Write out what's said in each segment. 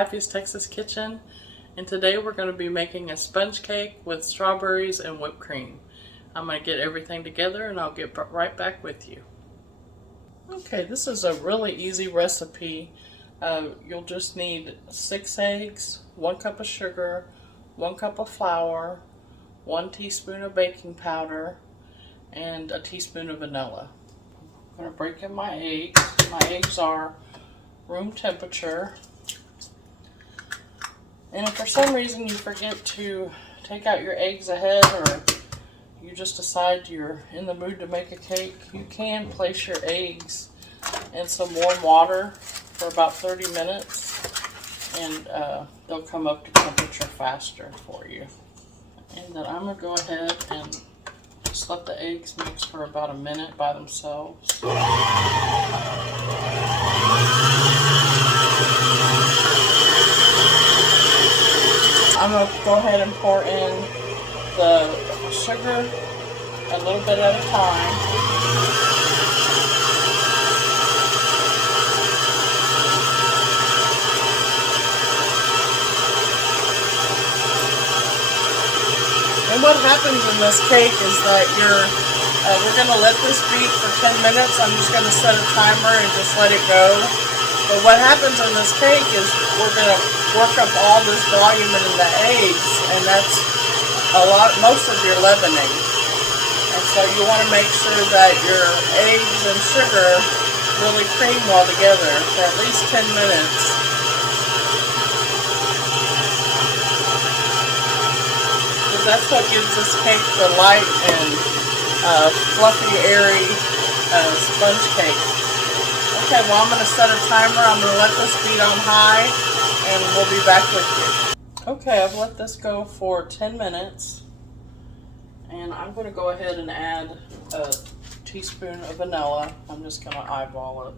Taffy's Texas Kitchen, and today we're going to be making a sponge cake with strawberries and whipped cream. I'm going to get everything together and I'll get right back with you. Okay, this is a really easy recipe. You'll just need 6 eggs, 1 cup of sugar, 1 cup of flour, 1 teaspoon of baking powder, and a teaspoon of vanilla. I'm going to break in my eggs. My eggs are room temperature. And if for some reason you forget to take out your eggs ahead, or you just decide you're in the mood to make a cake, you can place your eggs in some warm water for about 30 minutes and they'll come up to temperature faster for you. And then I'm going to go ahead and just let the eggs mix for about a minute by themselves. I'm going to go ahead and pour in the sugar a little bit at a time. And what happens in this cake is that we're going to let this beat for 10 minutes. I'm just going to set a timer and just let it go. But what happens in this cake is we're going to work up all this volume in the eggs, and that's most of your leavening. And so you want to make sure that your eggs and sugar really cream well together for at least 10 minutes. Because that's what gives this cake the light and fluffy, airy sponge cake. Okay, well, I'm going to set a timer. I'm going to let this beat on high, and we'll be back with you. Okay, I've let this go for 10 minutes, and I'm going to go ahead and add a teaspoon of vanilla. I'm just going to eyeball it.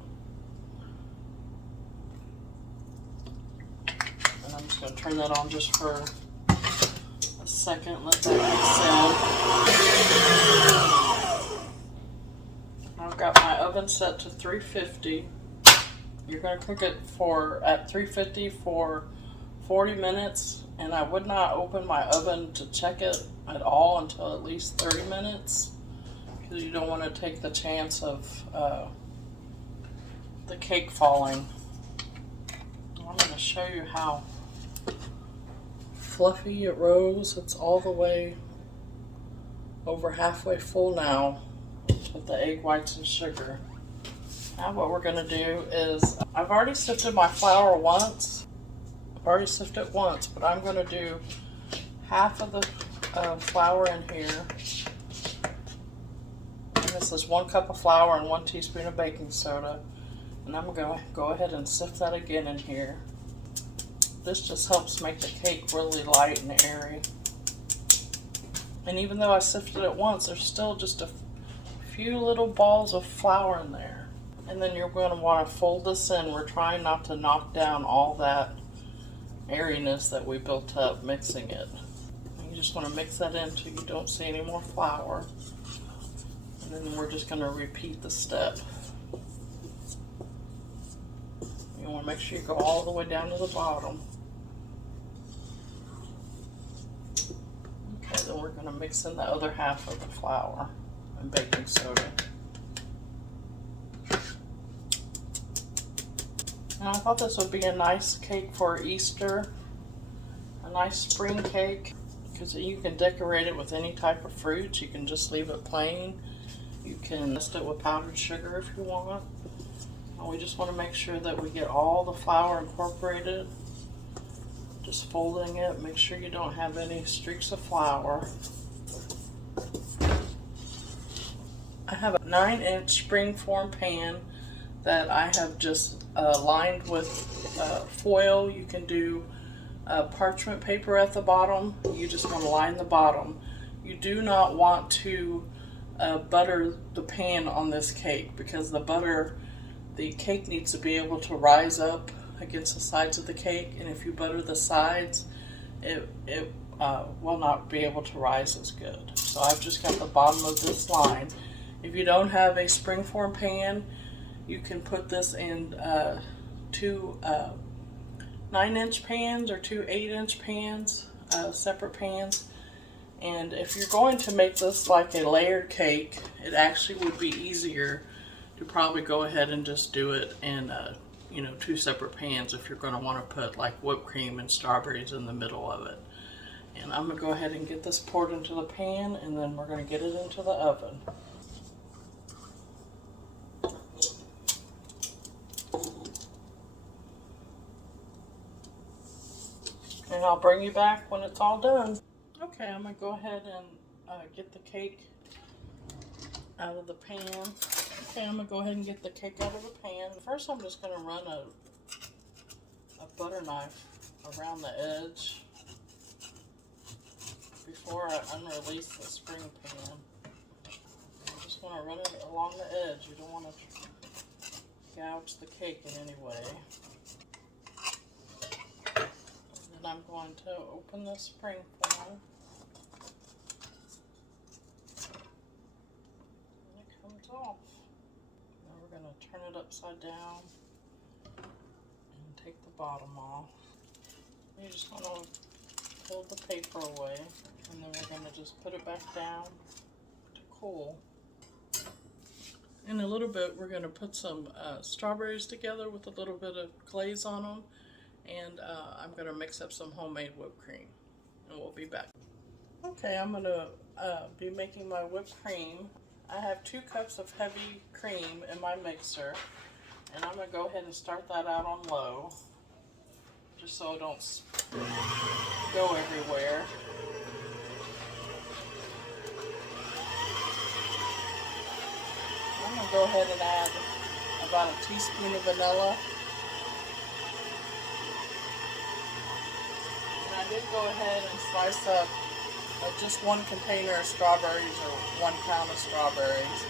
And I'm just going to turn that on just for a second, let that mix in. I've got my oven set to 350. You're going to cook it at 350 for 40 minutes, and I would not open my oven to check it at all until at least 30 minutes, because you don't want to take the chance of the cake falling. I'm going to show you how fluffy it rose. It's all the way over halfway full now with the egg whites and sugar. Now what we're going to do is, I've already sifted my flour once. I've already sifted it once, but I'm going to do half of the flour in here. And this is 1 cup of flour and 1 teaspoon of baking soda. And I'm going to go ahead and sift that again in here. This just helps make the cake really light and airy. And even though I sifted it once, there's still just a few little balls of flour in there. And then you're going to want to fold this in. We're trying not to knock down all that airiness that we built up mixing it. And you just want to mix that in until you don't see any more flour. And then we're just going to repeat the step. You want to make sure you go all the way down to the bottom. Okay, then we're going to mix in the other half of the flour and baking soda. And I thought this would be a nice cake for Easter, a nice spring cake, because you can decorate it with any type of fruit. You can just leave it plain. You can mix it with powdered sugar if you want. And we just want to make sure that we get all the flour incorporated. Just folding it, make sure you don't have any streaks of flour. I have a 9-inch springform pan that I have just lined with foil. You can do parchment paper at the bottom. You just want to line the bottom. You do not want to butter the pan on this cake, because the cake needs to be able to rise up against the sides of the cake, and if you butter the sides, it will not be able to rise as good. So I've just got the bottom of this line. If you don't have a springform pan, you can put this in 2 9-inch pans or two 8-inch pans, separate pans. And if you're going to make this like a layered cake, it actually would be easier to probably go ahead and just do it in two separate pans if you're going to want to put like whipped cream and strawberries in the middle of it. And I'm going to go ahead and get this poured into the pan, and then we're going to get it into the oven. And I'll bring you back when it's all done. Okay, I'm going to go ahead and get the cake out of the pan. Okay, I'm going to go ahead and get the cake out of the pan. First, I'm just going to run a butter knife around the edge before I unrelease the spring pan. I just want to run it along the edge. You don't want to gouge the cake in any way. And then I'm going to open the spring pan. And it comes off. Now we're going to turn it upside down and take the bottom off. You just want to pull the paper away, and then we're going to just put it back down to cool. In a little bit, we're going to put some strawberries together with a little bit of glaze on them, and I'm going to mix up some homemade whipped cream, and we'll be back. Okay, I'm going to be making my whipped cream. I have 2 cups of heavy cream in my mixer, and I'm going to go ahead and start that out on low, just so it don't go everywhere. I'm going to go ahead and add about a teaspoon of vanilla. And I did go ahead and slice up just 1 container of strawberries, or 1 pound of strawberries.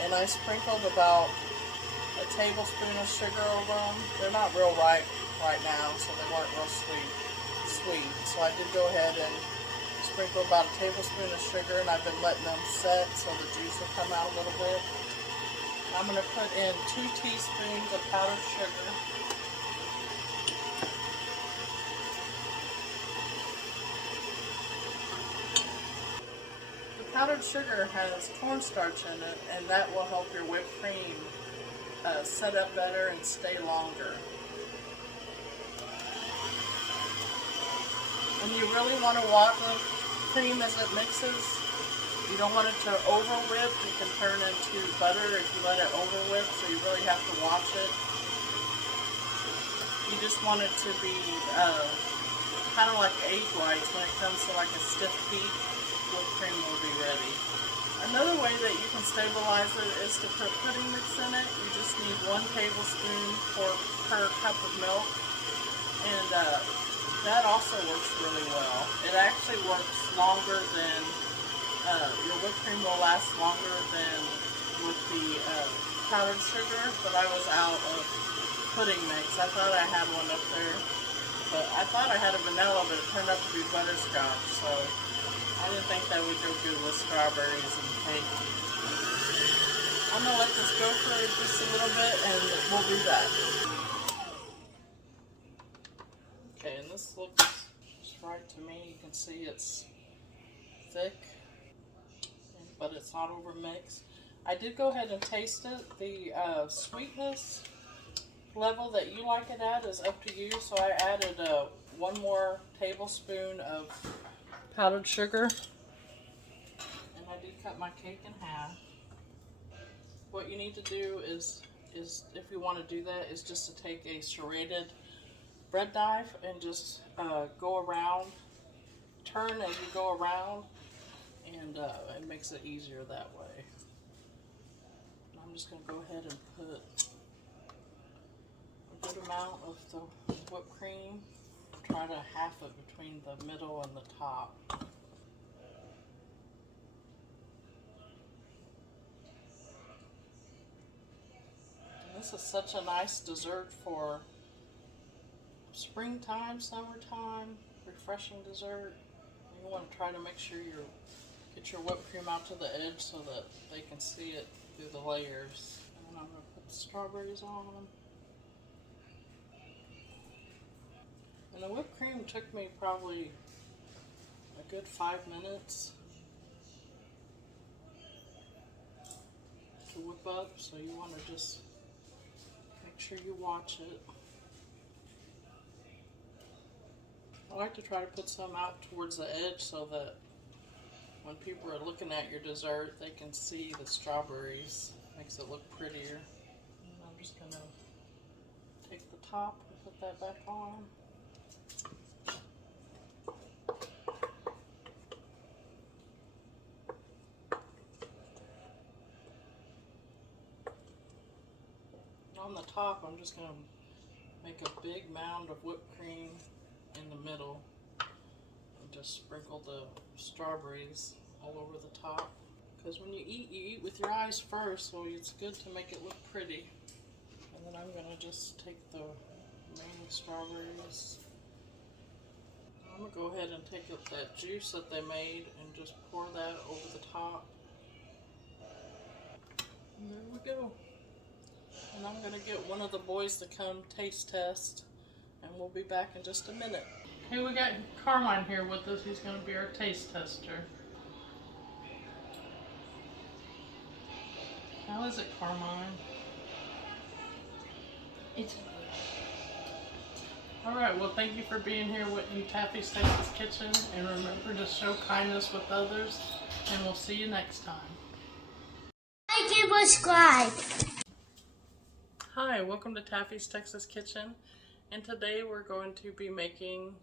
And I sprinkled about a tablespoon of sugar over them. They're not real ripe right now, so they weren't real sweet. So I did go ahead and sprinkle about a tablespoon of sugar, and I've been letting them set so the juice will come out a little bit. I'm going to put in 2 teaspoons of powdered sugar. The powdered sugar has cornstarch in it, and that will help your whipped cream set up better and stay longer. And you really want to watch the cream as it mixes. You don't want it to over whip. It can turn into butter if you let it over whip, so you really have to watch it. You just want it to be kind of like egg whites. When it comes to like a stiff peak, whipped cream will be ready. Another way that you can stabilize it is to put pudding mix in it. You just need 1 tablespoon per cup of milk, and that also works really well. It actually works longer than your whipped cream will last longer than with the powdered sugar, but I was out of pudding mix. I thought I had one up there, but I thought I had a vanilla, but it turned out to be butterscotch, so I didn't think that would go good with strawberries and cake. I'm going to let this go for just a little bit, and we'll be back. Okay, and this looks just right to me. You can see it's thick, but it's not over mixed. I did go ahead and taste it. The sweetness level that you like it at is up to you, so I added 1 more tablespoon of powdered sugar, and I did cut my cake in half. What you need to do is if you want to do that, is just to take a serrated bread knife and just go around, turn as you go around, and it makes it easier that way. I'm just going to go ahead and put a good amount of the whipped cream. Try to half it between the middle and the top. And this is such a nice dessert for springtime, summertime, refreshing dessert. You want to try to make sure you get your whipped cream out to the edge so that they can see it through the layers. And I'm going to put the strawberries on them. And the whipped cream took me probably a good 5 minutes to whip up, so you want to just make sure you watch it. I like to try to put some out towards the edge so that when people are looking at your dessert, they can see the strawberries. Makes it look prettier. And I'm just going to take the top and put that back on. On the top, I'm just going to make a big mound of whipped cream in the middle and just sprinkle the strawberries all over the top. Because when you eat with your eyes first, so it's good to make it look pretty. And then I'm going to just take the remaining strawberries. I'm going to go ahead and take up that juice that they made and just pour that over the top. And there we go. And I'm going to get one of the boys to come taste test, and we'll be back in just a minute. Okay, we got Carmine here with us. He's going to be our taste tester. How is it, Carmine? It's Alright, well, thank you for being here in Taffy's Texas Kitchen, and remember to show kindness with others, and we'll see you next time. like and subscribe. Hi, welcome to Taffy's Texas Kitchen, and today we're going to be making